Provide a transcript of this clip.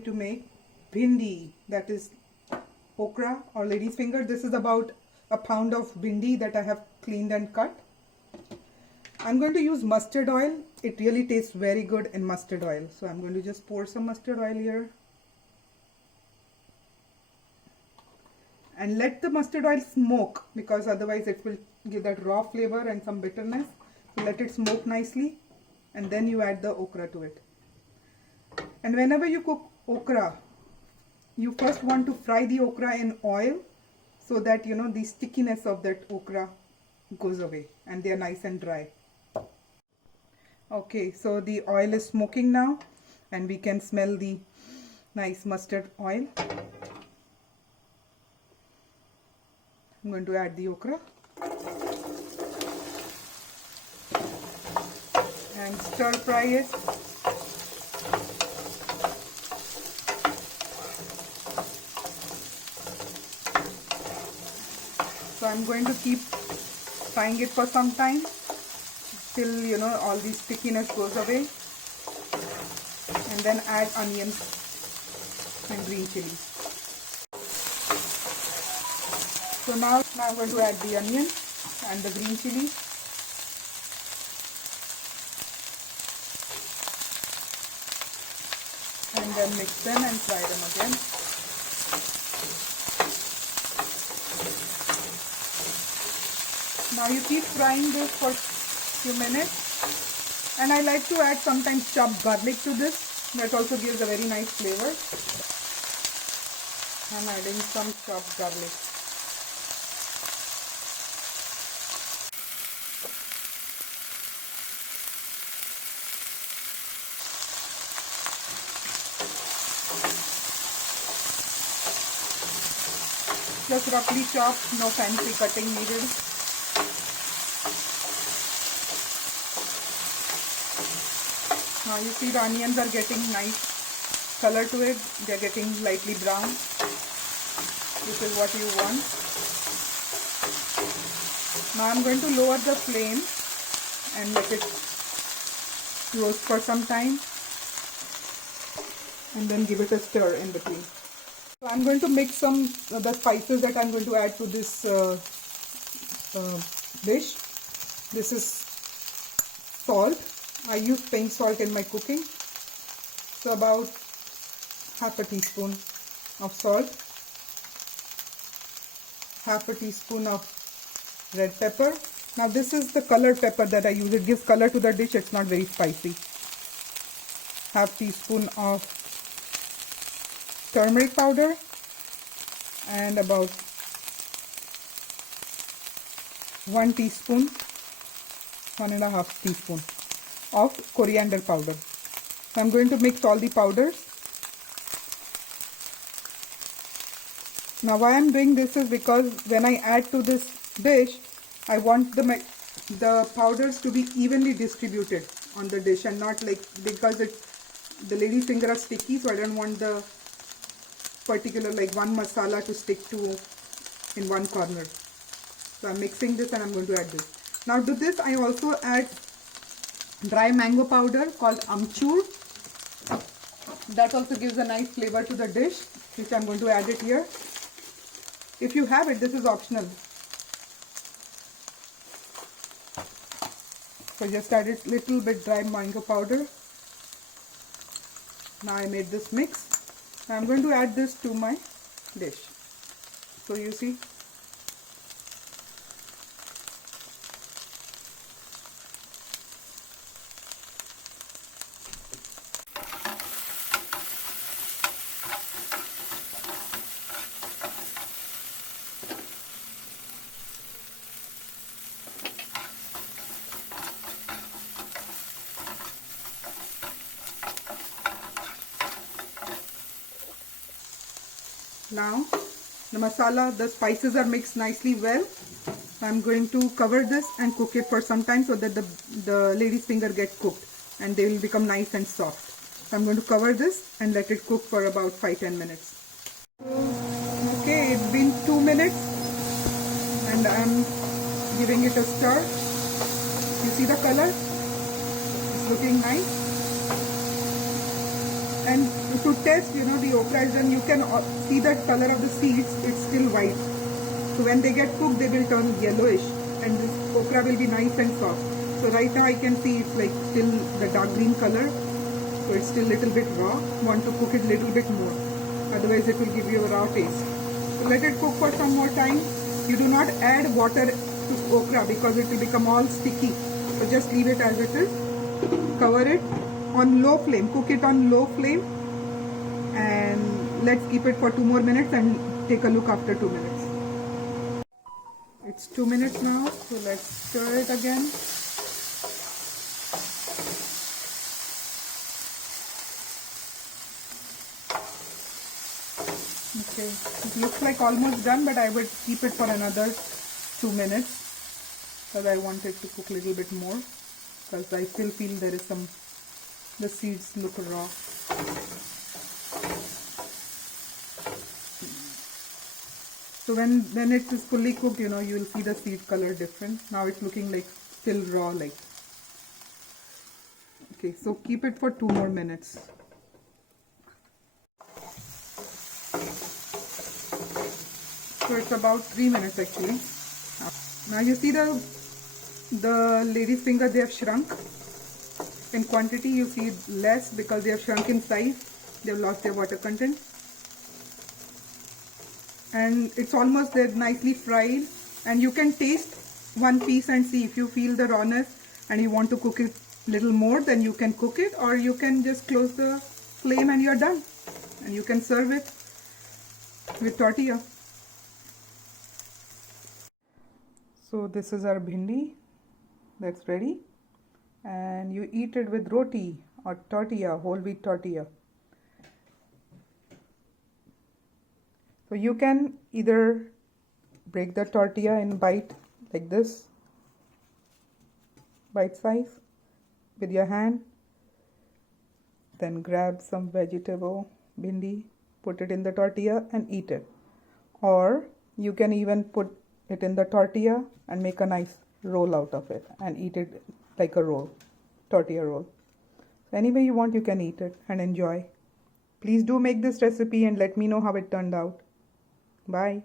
going to make bhindi, that is okra or lady's finger. This is about a pound of bhindi that I have cleaned and cut. I'm going to use mustard oil. It really tastes very good in mustard oil. So I'm going to just pour some mustard oil here. And let the mustard oil smoke, because otherwise it will give that raw flavor and some bitterness. So let it smoke nicely, and then you add the okra to it. And whenever you cook okra, you first want to fry the okra in oil so that the stickiness of that okra goes away and they are nice and dry. Okay, so the oil is smoking now and we can smell the nice mustard oil. I'm going to add the okra and stir fry it. So I'm going to keep frying it for some time till all the stickiness goes away, and then add onions and green chilli. So now I'm going to add the onion and the green chilli. And then mix them and fry them again. Now you keep frying this for a few minutes. And I like to add sometimes chopped garlic to this. That also gives a very nice flavor. I'm adding some chopped garlic. Just roughly chopped, no fancy cutting needed. Now you see the onions are getting nice color to it. They are getting lightly brown. This is what you want. Now I'm going to lower the flame and let it roast for some time, and then give it a stir in between. So I'm going to mix some of the spices that I'm going to add to this dish. This is salt. I use pink salt in my cooking. So about half a teaspoon of salt, half a teaspoon of red pepper. Now this is the colored pepper that I use. It gives color to the dish. It's not very spicy. Half teaspoon of turmeric powder, and about 1 teaspoon, 1.5 teaspoon of coriander powder. So I'm going to mix all the powders. Now why I'm doing this is because when I add to this dish, I want the powders to be evenly distributed on the dish, and not like, because the lady's finger are sticky, so I don't want the particular one masala to stick to in one corner. So I'm mixing this and I'm going to add this. Now to this I also add dry mango powder called amchur. That also gives a nice flavor to the dish, which I'm going to add it here. If you have it, this is optional. So just added little bit dry mango powder. Now I made this mix. I'm going to add this to my dish. So you see, now the masala, the spices are mixed nicely well. I'm going to cover this and cook it for some time so that the lady's finger get cooked and they will become nice and soft. So I'm going to cover this and let it cook for about 5-10 minutes. Okay, it's been 2 minutes and I'm giving it a stir. You see the color? It's looking nice. And to test, the okra is done, you can see the color of the seeds, it's still white. So when they get cooked, they will turn yellowish and this okra will be nice and soft. So right now I can see it's like still the dark green color. So it's still little bit raw. Want to cook it little bit more. Otherwise it will give you a raw taste. So let it cook for some more time. You do not add water to okra because it will become all sticky. So just leave it as it is. Cover it on low flame. Cook it on low flame. And let's keep it for 2 more minutes and take a look after 2 minutes. It's 2 minutes now. So let's stir it again. Okay, it looks like almost done, but I would keep it for another 2 minutes because I want it to cook a little bit more because I still feel there is the seeds look raw. So when it is fully cooked, you will see the seed color different. Now it's looking like still raw like. Okay, so keep it for 2 more minutes. So it's about 3 minutes actually. Now you see the lady's finger, they have shrunk. In quantity you see less because they have shrunk in size. They have lost their water content. And it's almost there, nicely fried. And you can taste one piece and see if you feel the rawness and you want to cook it little more, then you can cook it, or you can just close the flame and you're done. And you can serve it with tortilla. So this is our bhindi that's ready, and you eat it with roti or tortilla, whole wheat tortilla. So you can either break the tortilla in bite like this, bite size with your hand, then grab some vegetable, bhindi, put it in the tortilla and eat it. Or you can even put it in the tortilla and make a nice roll out of it and eat it like a roll, tortilla roll. So any way you want, you can eat it and enjoy. Please do make this recipe and let me know how it turned out. Bye.